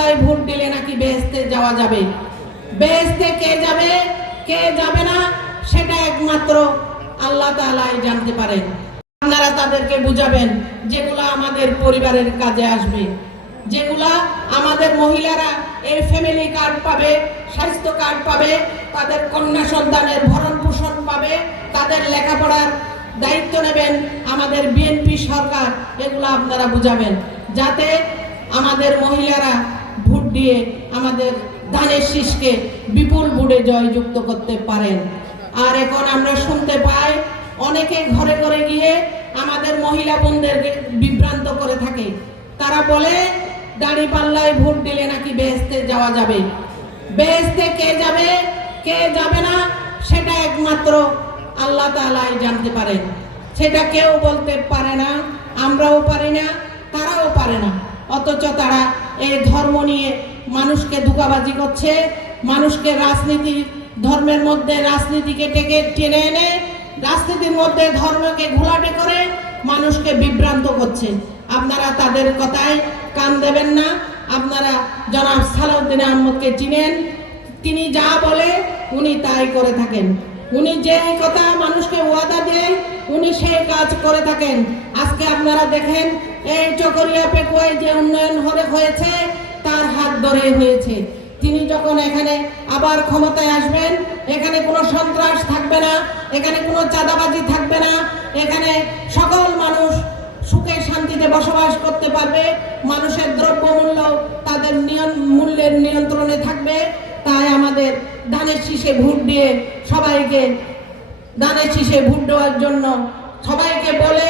পাল্লায় ভোট দিলে নাকি বেহেশতে যাওয়া যাবে। বেহেশতে কে যাবে কে যাবে না সেটা একমাত্র আল্লাহ তাআলাই জানতে পারেন। আপনারা তাদেরকে বুঝাবেন যেগুলা আমাদের পরিবারের কাজে আসবে, যেগুলা আমাদের মহিলারা এই ফ্যামিলি কার্ড পাবে, স্বাস্থ্য কার্ড পাবে, তাদের কন্যা সন্তানের ভরণ পোষণ পাবে, তাদের লেখাপড়ার দায়িত্ব নেবেন আমাদের বিএনপি সরকার। এগুলো আপনারা বুঝাবেন যাতে আমাদের মহিলারা ভোট দিয়ে আমাদের ধানের শীষকে বিপুল ভোটে জয়যুক্ত করতে পারেন। আর এখন আমরা শুনতে পাই অনেকে ঘরে ঘরে গিয়ে আমাদের মহিলা বোনদেরকে বিভ্রান্ত করে থাকে। তারা বলে দাঁড়িপাল্লায় ভোট দিলে নাকি বেহেশতে যাওয়া যাবে। বেহেশতে কে যাবে কে যাবে না সেটা একমাত্র আল্লাহ তাআলাই জানতে পারেন। সেটা কেউ বলতে পারে না, আমরাও পারি না, তারাও পারে না। অথচ তারা এই ধর্ম নিয়ে মানুষকে ধোঁকাবাজি করছে, মানুষকে রাজনীতি ধর্মের মধ্যে রাজনীতিকে টেনে এনে রাজনীতির মধ্যে ধর্মকে ঘোলাটে করে মানুষকে বিভ্রান্ত করছে। আপনারা তাদের কথায় কান দেবেন না। আপনারা জনাব সালাউদ্দিন আহমদকে চিনেন, তিনি যা বলে উনি তাই করে থাকেন। উনি যে কথা মানুষকে ওয়াদা দেন উনি সেই কাজ করে থাকেন। আজকে আপনারা দেখেন এই চকরিয়া পেকুয়ায় যে উন্নয়ন হয়েছে তার হাত ধরে হয়েছে। তিনি যখন এখানে আবার ক্ষমতায় আসবেন এখানে কোনো সন্ত্রাস থাকবে না, এখানে কোনো চাঁদাবাজি থাকবে না, এখানে সকল মানুষ সুখে শান্তিতে বসবাস করতে পারবে, মানুষের দ্রব্যমূল্য তাদের মূল্যের নিয়ন্ত্রণে থাকবে। তাই আমাদের ধানের শীষে ভোট দিয়ে সবাইকে ধানের শীষে ভোট দেওয়ার জন্য সবাইকে বলে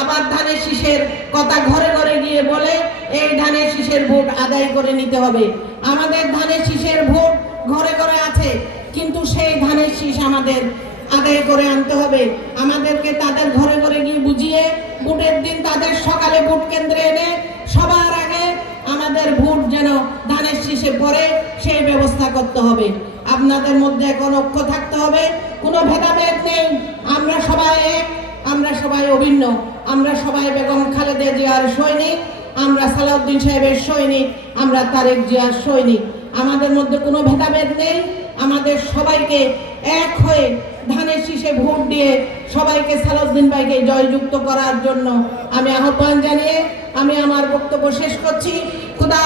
আবার ধানের শীষের কথা ঘরে ঘরে গিয়ে বলে এই ধানের শীষের ভোট আদায় করে নিতে হবে। আমাদের ধানের শীষের ভোট ঘরে ঘরে আছে, কিন্তু সেই ধানের শীষ আমাদের আদায় করে আনতে হবে। আমাদেরকে তাদের ঘরে ঘরে গিয়ে বুঝিয়ে ভোটের দিন তাদের সকালে ভোট কেন্দ্রে এনে সবার আগে আমাদের ভোট যেন ধানের শীষে পড়ে সেই ব্যবস্থা করতে হবে। আপনাদের মধ্যে এখন ঐক্য থাকতে হবে, কোনো ভেদাভেদ নেই। আমরা সবাই এক, আমরা সবাই অভিন্ন, আমরা সবাই বেগম খালেদা জিয়ার সৈনিক, আমরা সালাউদ্দিন সাহেবের সৈনিক, আমরা তারেক জিয়ার সৈনিক। আমাদের মধ্যে কোনো ভেদাভেদ নেই। আমাদের সবাইকে এক হয়ে ধানের শীষে ভোট দিয়ে সবাইকে সালাউদ্দিন ভাইকে জয়যুক্ত করার জন্য আমি আহ্বান জানিয়ে আমি আমার বক্তব্য শেষ করছি। খুদা